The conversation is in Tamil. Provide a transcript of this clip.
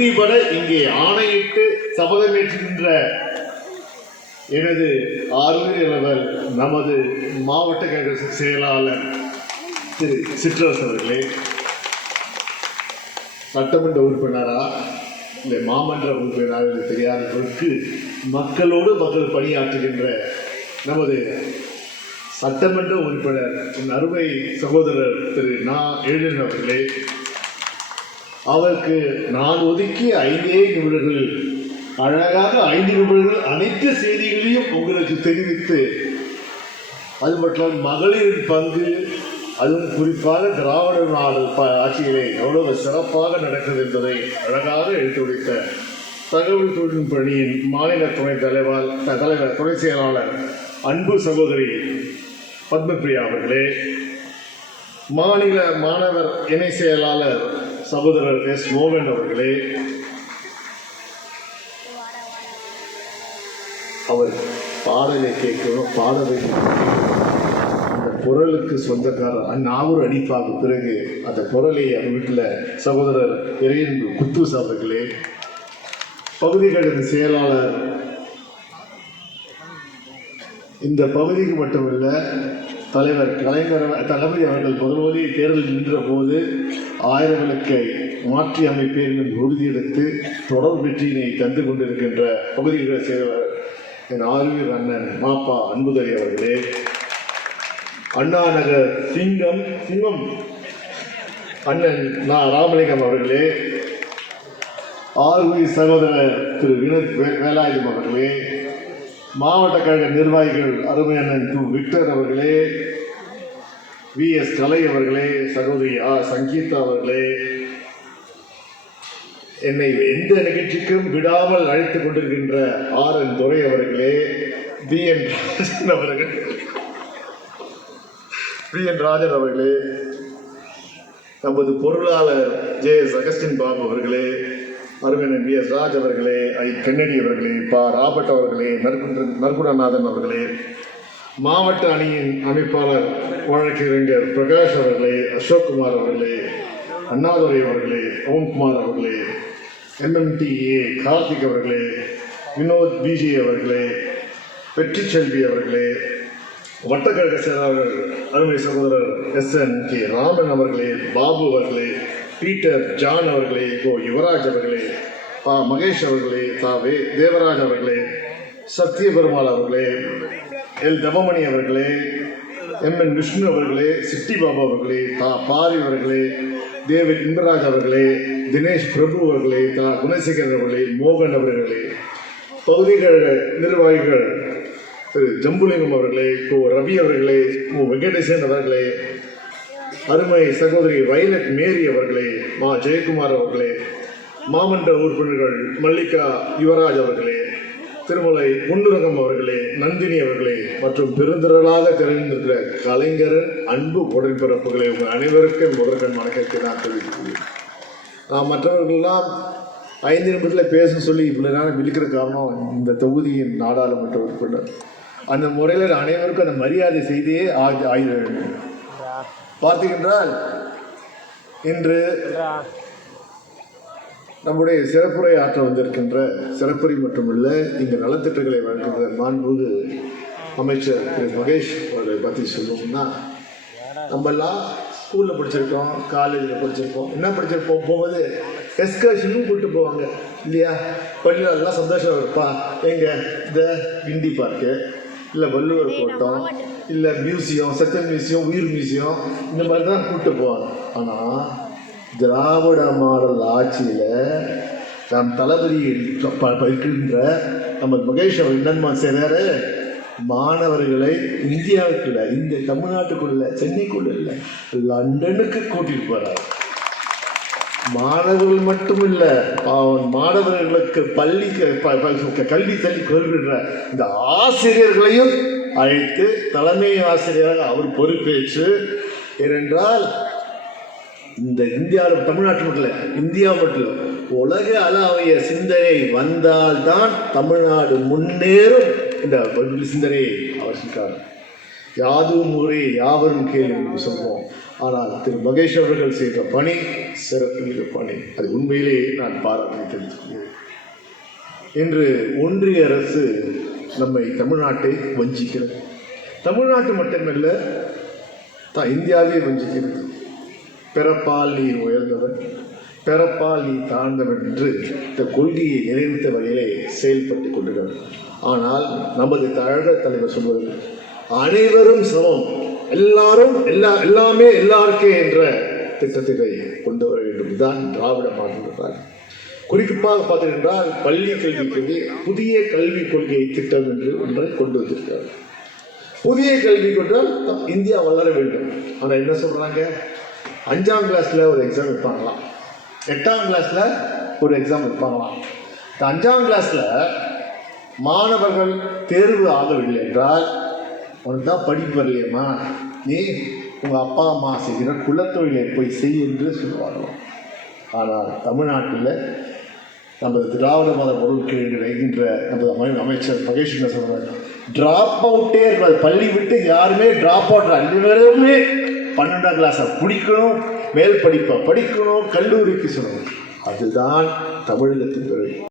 உறுதிபட இங்கே ஆணையிட்டு சபதமேற்றுகின்ற எனது ஆளுநர் நமது மாவட்ட கழக செயலாளர் திரு சிற்றரசு அவர்களே சட்டமன்ற உறுப்பினரா இல்லை மாமன்ற உறுப்பினரா என்று தெரியாதவர்களுக்கு மக்களோடு மக்கள் பணியாற்றுகின்ற நமது சட்டமன்ற உறுப்பினர் என் அருமை சகோதரர் திரு நா எழிலன் அவர்களே அவருக்கு நான் ஒதுக்கிய ஐந்தே நிமிடங்களில் அழகாக ஐந்து நிமிடங்கள் அனைத்து செய்திகளையும் உங்களுக்கு தெரிவித்து அது மட்டும் மகளிரின் பங்கு அதுவும் குறிப்பாக திராவிட நாடு ப- ஆட்சியிலே எவ்வளவு சிறப்பாக நடக்கிறது என்பதை அழகாக எடுத்துரைத்த தகவல் தொழில்நுட்ப அணியின் மாநில துணைத் தலைவர் த- தலைவர் துணை செயலாளர் அன்பு சகோதரி பத்மபிரியா அவர்களே மாநில மாணவர் இணை செயலாளர் சகோதரர் எஸ் மோகன் அவர்களே அவர் பாடலை கேட்கணும் பாடலை அந்த குரலுக்கு சொந்தக்காரர் அந்நாவூர் அடிப்பாக பிறகு அந்த குரலை அந்த வீட்டில் சகோதரர் இறையன்பு குத்தூஸ் அவர்களே பகுதிகளின் செயலாளர். இந்த பகுதிக்கு மட்டுமில்லை தலைவர் கலைஞர் தளபதி அவர்கள் முதல்வதி தேர்தலில் நின்ற போது ஆயிரம் விளக்கை மாற்றி அமைப்பேன் என்று உறுதியெடுத்து தொடர் வெற்றியினை தந்து கொண்டிருக்கின்ற பகுதிகளை செயலாளர் என் ஆர்வீர் அண்ணன் மாப்பா அன்புதரி அவர்களே. அண்ணா நகர் சிங்கம் சிங்கம் அண்ணன் நா ராமலிங்கம் அவர்களே. ஆர்வி சகோதரர் திரு வினோத் வேலாயுதம் அவர்களே. மாவட்ட கழக நிர்வாகிகள் அருமை அண்ணன் டு விக்டர் அவர்களே வி எஸ் கலை அவர்களே சகோதரி ஆ சங்கீதா அவர்களே என்னை எந்த நிகழ்ச்சிக்கும் விடாமல் அழைத்துக் கொண்டிருக்கின்ற ஆர் என் துரை அவர்களே பி என் ராஜன் அவர்கள். பி என் ராஜன் அவர்களே நமது பொருளாளர் ஜே எஸ் அகஸ்டின் பாபு அவர்களே அருமையன் வி எஸ் ராஜ் அவர்களே ஐ. கண்ணடி அவர்களே பா. ராபர்ட் அவர்களே நற்குன்ற நற்குணநாதன் அவர்களே மாவட்ட அணியின் அமைப்பாளர் வழக்கறிஞர் பிரகாஷ் அவர்களே அசோக்குமார் அவர்களே அண்ணாதுரை அவர்களே ஓம்குமார் அவர்களே எம்எம்டிஏ கார்த்திக் அவர்களே வினோத் பிஜி அவர்களே வெற்றி செல்வி அவர்களே வட்டக்கழக செயலாளர் அருமை சகோதரர் எஸ். என். கே. ராமன் அவர்களே பாபு அவர்களே பீட்டர் ஜான் அவர்களே கோ யுவராஜ் அவர்களே பா மகேஷ் அவர்களே தாவே தேவராஜ் அவர்களே சத்யபெருமாள் அவர்களே எல் தவமணி அவர்களே எம் என் விஷ்ணு அவர்களே சிட்டி பாபா அவர்களே தா பாரி அவர்களே தேவன் இன்பராஜ் அவர்களே தினேஷ் பிரபு அவர்களே தா குணசேகரன் அவர்களே மோகன் அவர்களே பகுதிகள் நிர்வாகிகள் திரு ஜம்புலிங்கம் அவர்களே கோ ரவி அவர்களே கோ வெங்கடேசன் அவர்களே அருமை சகோதரி வயலட் மேரி அவர்களே மா. ஜெயக்குமார் அவர்களே மாமன்ற உறுப்பினர்கள் மல்லிகா யுவராஜ் அவர்களே திருமலை குண்டுரகம் அவர்களே நந்தினி அவர்களே மற்றும் பெருந்திரளாக திறந்திருக்கிற கலைஞர் அன்பு உடன்பிறப்புகளை உங்கள் அனைவருக்கும் முதற்கண் வணக்கத்தை நான் தெரிவித்துள்ளேன் நான் மற்றவர்கள்லாம் ஐந்து நிமிடத்தில் பேச சொல்லி இவ்வளோ நேரம் விழிக்கிற காரணம் இந்த தொகுதியின் நாடாளுமன்ற உறுப்பினர். அந்த முறையில் அனைவருக்கும் அந்த மரியாதை செய்தே ஆகி ஆகிட வேண்டும் பார்த்தீங்கன்றால் இன்று நம்முடைய சிறப்புரை ஆற்ற வந்திருக்கின்ற சிறப்புரை மட்டுமல்ல இங்கு நலத்திட்டங்களை வழங்குகின்ற மாண்புமிகு அமைச்சர் திரு. மகேஷ் அவர்களை பற்றி சொல்லணும்னா நம்மெல்லாம் ஸ்கூலில் படிச்சிருக்கோம் காலேஜில் படிச்சிருக்கோம் என்ன படிச்சிருப்போம்? போகும்போது எஸ்கர்ஷனும் கூப்பிட்டு போவாங்க. இல்லையா? பள்ளியில் எல்லாம் சந்தோஷம் இருப்பா. எங்க? இந்த கிண்டி பார்க்கு இல்லை வள்ளுவர் கோட்டம். இல்லை மியூசியம் சத்தன் மியூசியம் உயிர் மியூசியம் இந்த மாதிரி தான் கூப்பிட்டு போவாங்க. ஆனால் திராவிட மாடல் ஆட்சியில் நம் தளபதி ப- இருக்கின்ற நம்ம மகேஷ் அவர் என்னன்மா செய்கிறாரு மாணவர்களை இந்தியாவுக்குள்ள இந்த தமிழ்நாட்டுக்குள்ள சென்னைக்குள்ள இல்லை லண்டனுக்கு கூட்டிட்டு போறார். மாணவர்கள் மட்டும் இல்லை மாணவர்களுக்கு பள்ளி ப- கல்வி தள்ளி கொள்கின்ற இந்த ஆசிரியர்களையும் அழைத்து தலைமை ஆசிரியராக அவர் பொறுப்பேற்று ஏனென்றால் இந்த இந்தியாவில் தமிழ்நாட்டில் மட்டும் இல்லை இந்தியா மட்டும் இல்லை உலக அளவைய சிந்தனை வந்தால்தான் தமிழ்நாடு முன்னேறும் இந்த சிந்தனையை அவர் சொல்றார் யாதும் ஊரே யாவரும் கேள்வி சொல்வோம். ஆனால் திரு. மகேஷ் அவர்கள் செய்த பணி சிறப்புமிகு பணி. அது உண்மையிலேயே நான் பாராட்டி தெரிவித்துக்கிறேன் இன்று ஒன்றிய அரசு நம்மை தமிழ்நாட்டை வஞ்சிக்கிறது. தமிழ்நாட்டு மட்டுமல்ல த இந்தியாவே வஞ்சிக்கிறது. பிறப்பால் நீ உயர்ந்தவன் பிறப்பால் நீ தாழ்ந்தவன் என்று இந்த கொள்கையை நிறைவேற்ற வகையிலே செயல்பட்டு கொண்டிருக்கிறது ஆனால் நமது தழக தலைவர் சொல்வது அனைவரும் சமம். எல்லாரும் எல்லா எல்லாமே எல்லாருக்கே என்ற திட்டத்தினை கொண்டு வர வேண்டும். இதுதான் திராவிட மாற்றம் குறிப்பாக பார்த்தீர்கள் பள்ளி கல்விக்கு புதிய கல்விக் கொள்கை திட்டம் என்று ஒன்றை கொண்டு வந்திருக்கிறார். புதிய கல்வி கொண்டால் இந்தியா வளர வேண்டும். ஆனால் என்ன சொல்றாங்க? அஞ்சாம் கிளாஸ்ல ஒரு எக்ஸாம் வைப்பாங்களாம். எட்டாம் கிளாஸ்ல ஒரு எக்ஸாம் வைப்பாங்களாம். இந்த அஞ்சாம் கிளாஸ்ல மாணவர்கள் தேர்வு ஆகவில்லை என்றால் உனக்கு தான் படிப்பு வரலையம்மா. நீ உங்கள் அப்பா அம்மா செய்கிற குலத்தொழிலை போய் செய் என்று சொல்லுவாங்களாம் ஆனால் தமிழ்நாட்டில் நமது திராவிட மத பொருள் கீழ் வைக்கின்ற நமது அமை- அமைச்சர் மகேஷ் என்ன ட்ராப் அவுட்டே இருக்காது பள்ளி விட்டு யாருமே ட்ராப் அவுட் ரெண்டு பேருமே பன்னெண்டாம் கிளாஸை பிடிக்கணும் மேல் படிப்பை படிக்கணும் கல்லூரிக்கு சொல்லணும். அதுதான் தமிழகத்தின் பிறகு